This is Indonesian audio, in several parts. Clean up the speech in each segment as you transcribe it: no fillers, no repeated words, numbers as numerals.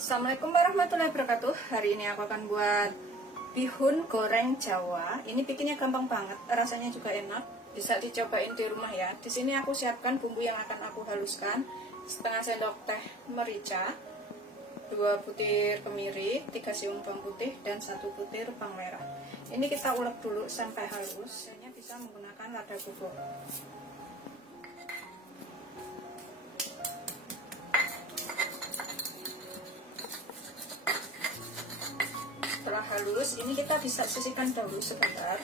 Assalamualaikum warahmatullahi wabarakatuh. Hari ini aku akan buat bihun goreng Jawa. Ini bikinnya gampang banget, rasanya juga enak. Bisa dicobain di rumah ya. Di sini aku siapkan bumbu yang akan aku haluskan. Setengah sendok teh merica, 2 butir kemiri, 3 siung bawang putih, dan 1 butir bawang merah. Ini kita ulek dulu sampai halus. Saya bisa menggunakan lada bubuk. Setelah halus, ini kita bisa sisihkan dahulu sebentar.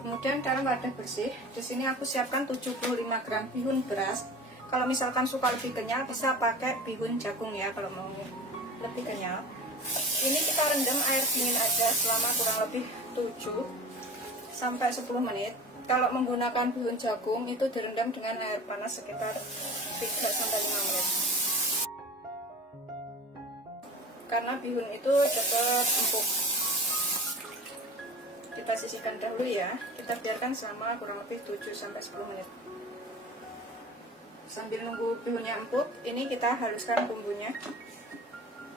Kemudian dalam wadah bersih, di sini aku siapkan 75 gram bihun beras. Kalau misalkan suka lebih kenyal, bisa pakai bihun jagung ya kalau mau lebih kenyal. Ini kita rendam air dingin aja selama kurang lebih 7 sampai 10 menit. Kalau menggunakan bihun jagung itu direndam dengan air panas sekitar 3 sampai 5 menit. Karena bihun itu cepat empuk. Kita sisihkan dahulu ya. Kita biarkan selama kurang lebih 7 sampai 10 menit. Sambil nunggu bihunnya empuk, ini kita haluskan bumbunya.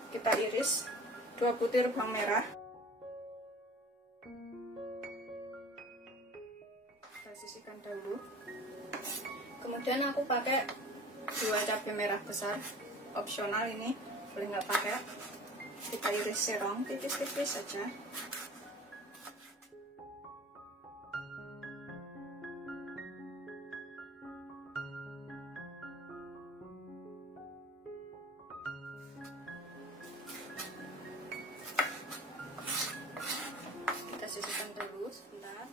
Kita iris 2 butir bawang merah. Kita sisihkan dahulu. Kemudian aku pakai 2 cabai merah besar. Opsional ini, boleh nggak pakai. Kita iris serong tipis-tipis saja. Kita sisihkan dulu sebentar.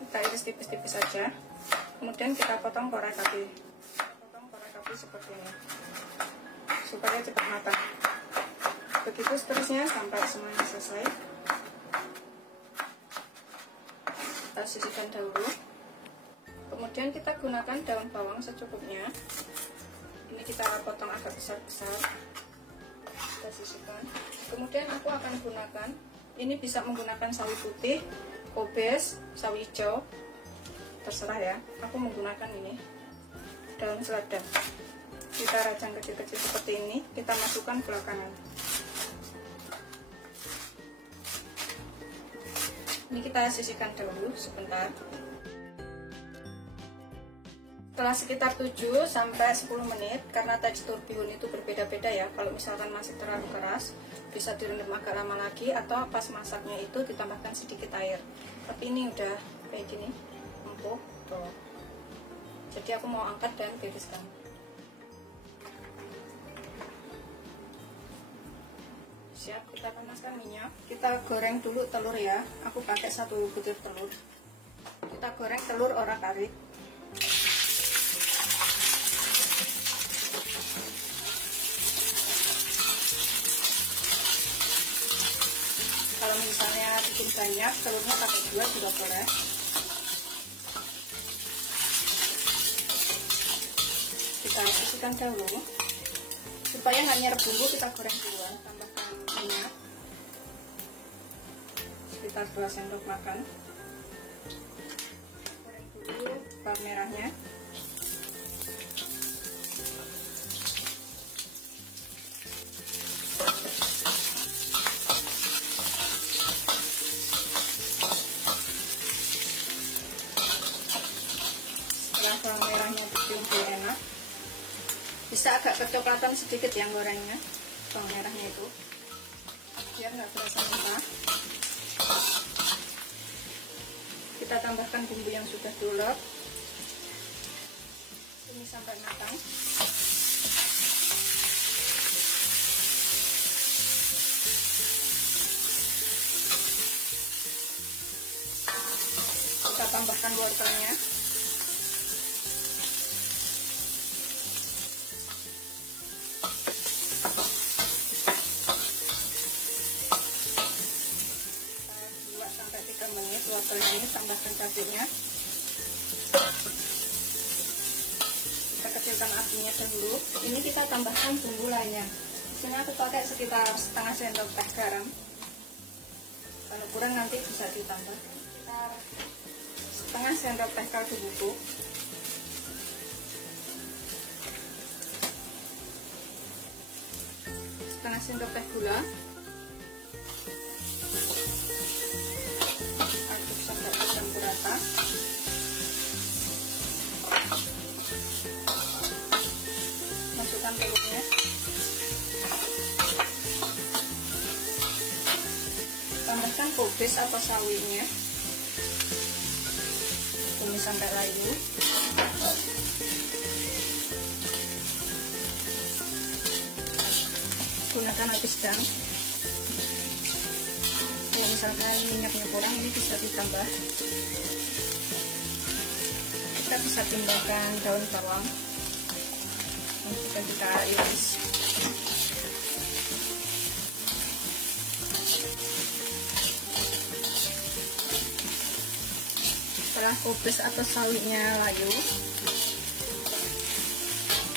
Kita iris tipis-tipis saja. Kemudian kita potong korek api. Potong korek api seperti ini, supaya cepat matang. Begitu seterusnya sampai semuanya selesai. Kita sisihkan dahulu. Kemudian kita gunakan daun bawang secukupnya. Ini kita potong agak besar-besar. Kita sisihkan. Kemudian aku akan gunakan, ini bisa menggunakan sawi putih, kobes, sawi hijau, terserah ya. Aku menggunakan ini daun selada. Kita rajang kecil-kecil seperti ini, kita masukkan belakangan. Ini kita sisihkan dahulu sebentar. Setelah sekitar 7 sampai 10 menit, karena tekstur bihun itu berbeda-beda ya. Kalau misalkan masih terlalu keras, bisa direndam agak lama lagi, atau pas masaknya itu ditambahkan sedikit air. Tapi ini udah kayak gini, empuk tuh. Jadi aku mau angkat dan tiriskan. Siap, kita panaskan minyak. Kita goreng dulu telur ya. Aku pakai 1 butir telur. Kita goreng telur orak-arik. Kalau misalnya bikin banyak, telurnya pakai 2 juga boleh. Kita sisihkan dahulu. Supaya nggak nyerap bumbu, kita goreng duluan. Tambahkan minyak sekitar 2 sendok makan. Goreng dulu bawang merahnya. Setelah bawang merahnya bercampur enak, bisa agak kecoklatan sedikit yang gorengnya, bawang merahnya itu, biar nggak berasa mentah. Kita tambahkan bumbu yang sudah diulek ini sampai matang. Kita tambahkan wortelnya. Menit wortelnya ini, tambahkan cabenya. Kita kecilkan apinya dulu. Ini kita tambahkan bumbu lainnya. Di sini aku pakai sekitar setengah sendok teh garam. Kalau kurang nanti bisa ditambah. Sekitar setengah sendok teh kaldu bubuk. panasin ke teh gula. Aduk sampai campur rata. Masukkan telurnya. Tambahkan kubis atau sawinya. Tumis sampai layu. Gunakan api sedang. Kalau misalkan minyaknya kurang, ini bisa ditambah. Kita bisa tambahkan daun bawang yang sudah kita iris. Setelah kubis atau sawinya layu,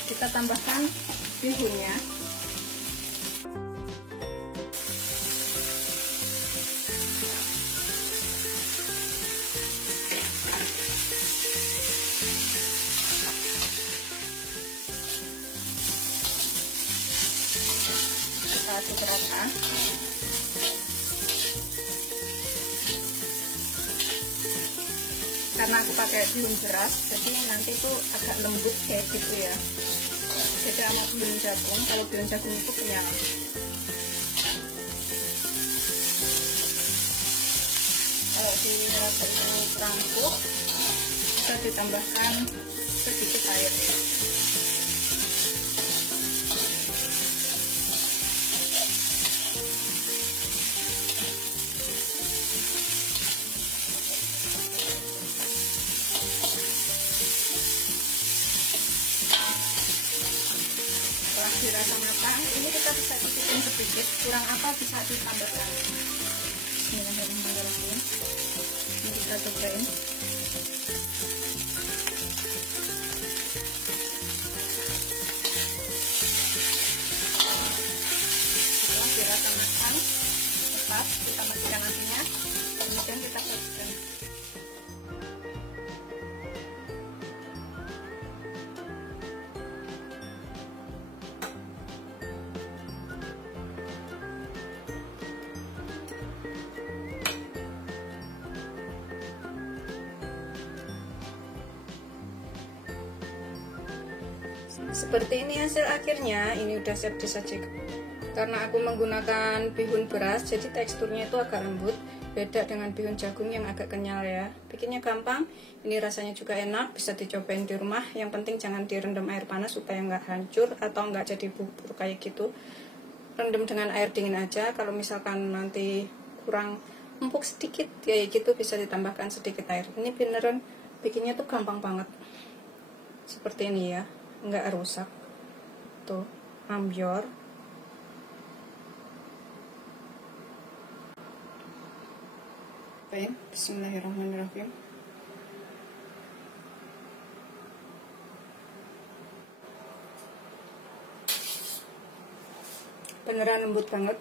kita tambahkan bihunnya. Aduk rata. Karena aku pakai bihun beras, jadi nanti itu agak lembut kayak gitu ya. Jadi sama bihun jagung, kalau bihun jagung itu kenyal. Kalau dirasa itu kurang empuk, bisa ditambahkan sedikit air. Setelah dirasa matang, ini kita bisa cicipin sedikit, kurang apa bisa ditambahkan. Bismillahirrahmanirrahim. Ini kita cobain. Setelah dirasa matang, tepat kita matikan apinya, kemudian kita sajikan. Seperti ini hasil akhirnya. Ini udah siap disajikan. Karena aku menggunakan bihun beras, jadi teksturnya itu agak lembut. Beda dengan bihun jagung yang agak kenyal ya. Bikinnya gampang, ini rasanya juga enak, bisa dicobain di rumah. Yang penting jangan direndam air panas supaya nggak hancur atau nggak jadi bubur kayak gitu. Rendam dengan air dingin aja. Kalau misalkan nanti kurang empuk sedikit kayak gitu, bisa ditambahkan sedikit air. Ini beneran bikinnya tuh gampang banget. Seperti ini ya, nggak rusak. Tuh, ambior. Bismillahirrahmanirrahim. Beneran lembut banget.